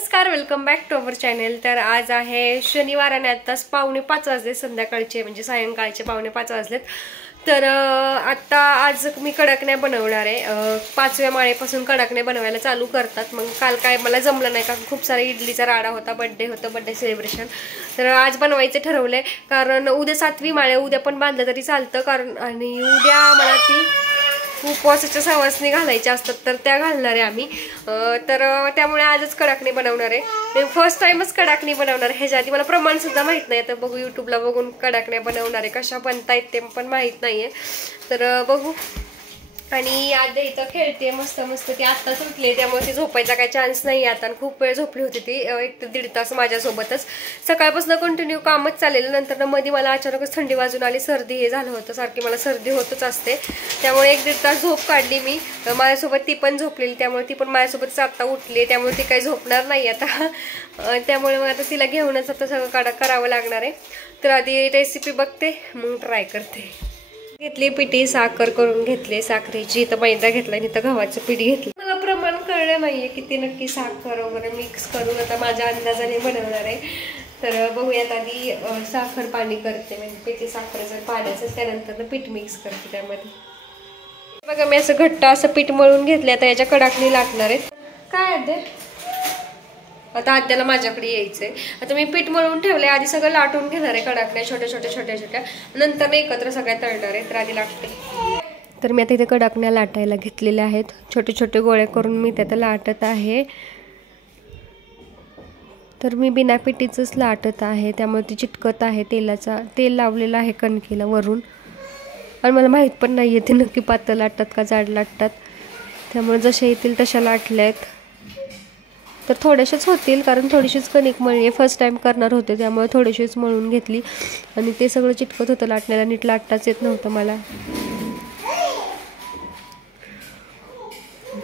नमस्कार, welcome back to our channel. तर आज आहे शनिवार आणि आताच 4:45 वाजले संध्याकाळचे, म्हणजे सायंकाळचे 4:45 वाजलेत। तर आता आज मी कडकण्या बनवणार आहे। 5व्या माळेपासून कडकण्या बनवायला चालू करतात। मग काल काय मला जमलं नाही, कारण खूप सारा इडलीचा राडा होता, बर्थडे होता, बर्थडे सेलिब्रेशन। तर आज बनवायचे ठरवलंय, कारण उद्या 7वी माळ आहे, उद्या पण बांधलं तरी चालतं। कारण आणि उद्या मला ती उपवासाच्या सवासनी घालायच्या असतात, तर त्या घालणार आहे आम्ही। तर त्यामुळे आजच कडाकणी बनवणार आहे। मी फर्स्ट टाइमच कडाकणी बनवणार आहे। ह्याच्या आधी मला प्रमाण सुद्धा माहित नाही, तर बघू युट्यूबला बघून कडाकण्या बनवणार आहे। कशा बनतायत ते पण माहित नाहीये, तर बघू। आणि आद्या इथं खेळते मस्त मस्त, ती आत्ताच उठली, त्यामुळे ती झोपायचा काही चान्स नाही आता। खूप वेळ झोपली होती ती, 1 ते 1.5 तास माझ्यासोबतच। सकाळपासून कंटिन्यू कामच चाललेलं, नंतर मध्ये मला अचानकच थंडी वाजून आली, सर्दी हे झालं होतं, सारखी मला सर्दी होतच असते। त्यामुळे 1-1.5 तास झोप काढली मी। माझ्यासोबत ती पण झोपलेली, त्यामुळे ती पण माझ्यासोबतच आता उठली, त्यामुळे ती काही झोपणार नाही आता। त्यामुळे मग आता तिला घेऊनच आता सगळं करावं लागणार आहे। तर आधी रेसिपी बघते, मग ट्राय करते। घेतली पिठी, साखर करून घेतली साखरेची, इथं मैदा घेतला, इथं गव्हाचं पीठ घेतलं। मला प्रमाण कळलं नाहीये किती नक्की साखर वगैरे मिक्स करून आता माझ्या अंदाजाने बनवणार आहे। तर बघूयात, आधी साखर पाणी करते, म्हणजे पिठी साखरेचं पाण्याचं, त्यानंतर पीठ मिक्स करते त्यामध्ये। बघा मी असं घट्ट असं पीठ मळून घेतलं, आता याच्या कडाकणी लागणार आहेत। काय आहे आता आद्याला माझ्याकडे यायचंय। आता मी पीठ मळून ठेवलंय, आधी सगळं लाटून घेणार आहे कडाकण्या, छोट्या छोट्या छोट्या छोट्या, नंतर एकत्र सगळ्या तळणार आहे। तर आधी लाटते। तर मी आता इथे कडाकण्या लाटायला घेतलेल्या आहेत, छोटे छोटे गोळे करून मी त्यात लाटत आहे। तर मी बिना पिठीचंच लाटत आहे, त्यामुळे ती चिटकत आहे। तेल लावलेलं आहे कणकेला वरून, आणि मला माहीत पण नाही आहे ते नक्की पातळ लाटतात का जाड लाटतात, त्यामुळे जशा येतील तशा लाटल्यात। तर थोड्याशाच होतील, कारण थोडीशीच कणिक मळली आहे, फर्स्ट टाइम करणार होते, त्यामुळे थोडीशीच मळून घेतली। आणि ते सगळं चिटकत होतं लाटण्याला, नीट लाटताच येत नव्हतं मला,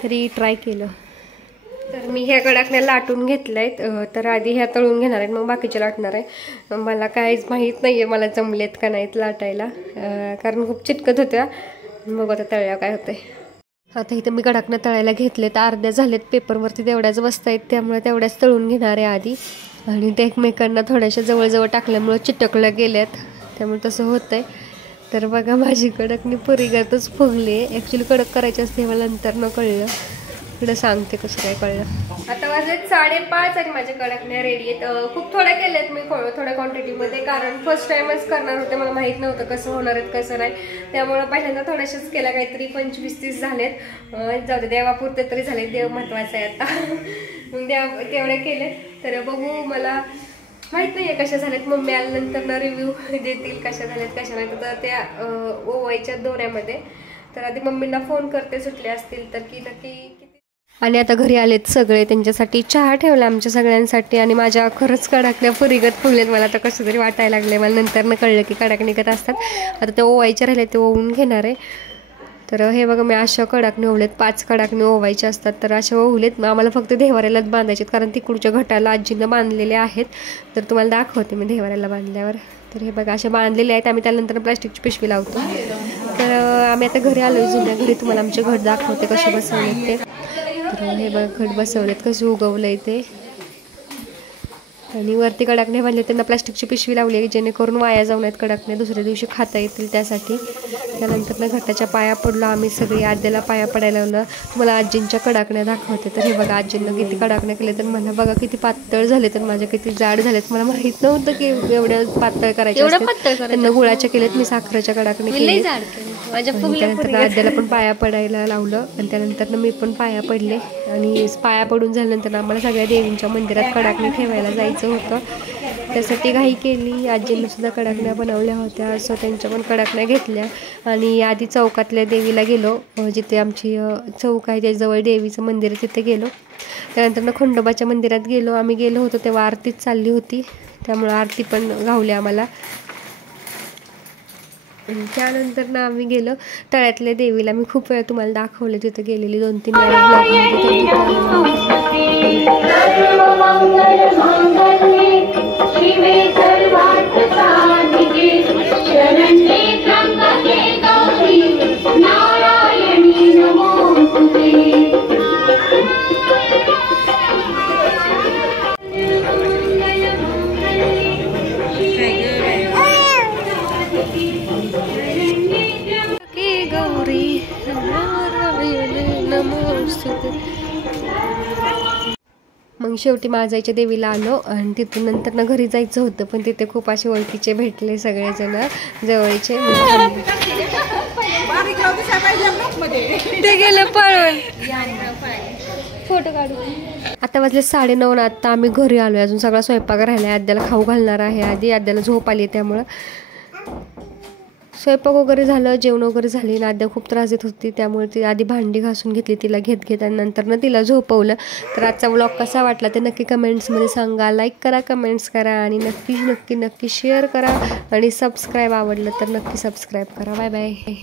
तरी ट्राय केलं। तर मी ह्या कडाकण्या लाटून घेतल्यात, तर आधी ह्या तळून घेणार आहेत, मग बाकीचे लाटणार आहे। मला काहीच माहीत नाही आहे मला जमलेत का नाहीत लाटायला, कारण खूप चिटकत होत्या। बघू आता तळल्या काय होतंय। आता इथं मी कडाकण्या तळायला घेतलेत, अर्ध्या झालेत, पेपरवरती तेवढ्याच बसतायत, त्यामुळे तेवढ्याच तळून घेणार आहे आधी। आणि ते एकमेकांना थोड्याशा जवळजवळ टाकल्यामुळे चिटकल्या गेल्यात, त्यामुळे तसं होतंय। तर बघा माझी कडकणी पुरीगतच फुगली आहे। ॲक्च्युली कडक करायची असते, मला नंतर न कळलं, इकडे सांगते कसं काय कळलं। आता वाजले 5:30 आणि माझ्या कडकण्या रेडी आहेत। खूप थोड्या केल्यात मी, थोड्या क्वांटिटीमध्ये, कारण फर्स्ट टाइमच करणार होते, मला माहित नव्हतं कसं होणार आहेत कसं नाही, त्यामुळे पहिल्यांदा थोड्याशाच केल्या, काहीतरी 25-30 झालेत। जाऊ दे, देवापुरते तरी झाले, देव महत्वाचा आहे आता। तेवढे केले, तर बघू, मला माहित नाहीये कशा झाल्यात, मम्मी आल्यानंतर ना रिव्ह्यू देतील कशा झाल्यात कशा नाही। तर त्या ओवायच्या दोऱ्यामध्ये, तर आधी मम्मीला फोन करते, सुटले असतील तर की नक्की। आणि आता घरी आलेत सगळे, त्यांच्यासाठी चहा ठेवला आमच्या सगळ्यांसाठी, आणि माझ्या खरंच कडाकण्या पुरीगत फुगलेत। मला तर कसं तरी वाटायला लागले, मला नंतर न कळलं की कडाकणीगत असतात। आता ते ओवायचे राहिले, ते ओवून घेणार आहे। तर हे बघा मी अशा कडाकणी ओवलेत, 5 कडाकणी ओवायचे असतात, तर अशा ओवलेत। आम्हाला फक्त देवाऱ्यालाच बांधायचे, कारण तिकडच्या घटाला आजीनं बांधलेले आहेत, तर तुम्हाला दाखवते मी देवाऱ्याला बांधल्यावर। तर हे बघा अशा बांधलेले आहेत, आम्ही त्यानंतर प्लास्टिकची पिशवी लावतो। तर आम्ही आता घरी आलो, जुन्या घरी, तुम्हाला आमचे घट दाखवते कसे बसवलेत ते। तर हे बघा घट बसवलेत, कसं उगवलंय ते, आणि वरती कडकण्या बांधले, त्यांना प्लास्टिकची पिशवी लावली आहे, जेणेकरून वाया जाऊन आहेत कडकण्या, दुसऱ्या दिवशी खाता येतील त्यासाठी। त्यानंतर ना घटाच्या पाया पडलो आम्ही सगळी, आद्याला पाया पडायला लावलं। तुम्हाला आजींच्या कडाकण्या दाखवते। तर हे बघा आजींना किती कडाकण्या केले, तर मला बघा किती पातळ झाले, तर माझ्या किती जाड झालेत। मला माहित नव्हतं की एवढ्या पातळ करायचे, त्यांना गुळाच्या केलेत, मी साखरेच्या कडाकण्या केले। त्यानंतर आद्याला पण पाया पडायला लावलं, आणि त्यानंतर मी पण पाया पडले। आणि पाया पडून झाल्यानंतर आम्हाला सगळ्या देवींच्या मंदिरात कडाकणी ठेवायला जायचं होतं, त्यासाठी घाई केली। आजींना सुद्धा कडाकण्या बनवल्या होत्या, असं त्यांच्या पण कडाकण्या घेतल्या। आणि आधी चौकातल्या देवीला गेलो, जिथे आमची चौक आहे त्याजवळ देवीचं मंदिर आहे, तिथे गेलो। त्यानंतर खंडोबाच्या मंदिरात गेलो, आम्ही गेलो होतो तेव्हा आरतीच चालली होती, त्यामुळे आरती पण गावली आम्हाला। त्यानंतर ना आम्ही गेलो तळ्यातल्या देवीला, मी खूप वेळा तुम्हाला दाखवलं, तिथे गेलेली 2-3 वेळा मग शेवटी माजाईच्या देवीला आलो आणि तिथून नंतर ना घरी जायचं होतं, पण तिथे खूप असे ओळखीचे भेटले सगळेजण जवळचे. ते गेले पळून फोटो काढू. आता वाजले 9:30. आता आम्ही घरी आलोय, अजून सगळा स्वयंपाक राहिला. आद्याला खाऊ घालणार आहे आधी. आद्याला झोप आली त्यामुळं स्वयंपाक वगैरे झालं, जेवण वगैरे झाली. आद्या खूप त्रास देत होती त्यामुळे ती आधी भांडी घासून घेतली तिला घेत आणि नंतर ना तिला झोपवलं. तर आजचा व्लॉग कसा वाटला ते नक्की कमेंट्समध्ये सांगा. लाईक करा, कमेंट्स करा आणि नक्की शेअर करा आणि सबस्क्राईब आवडलं तर नक्की सबस्क्राईब करा. Bye bye.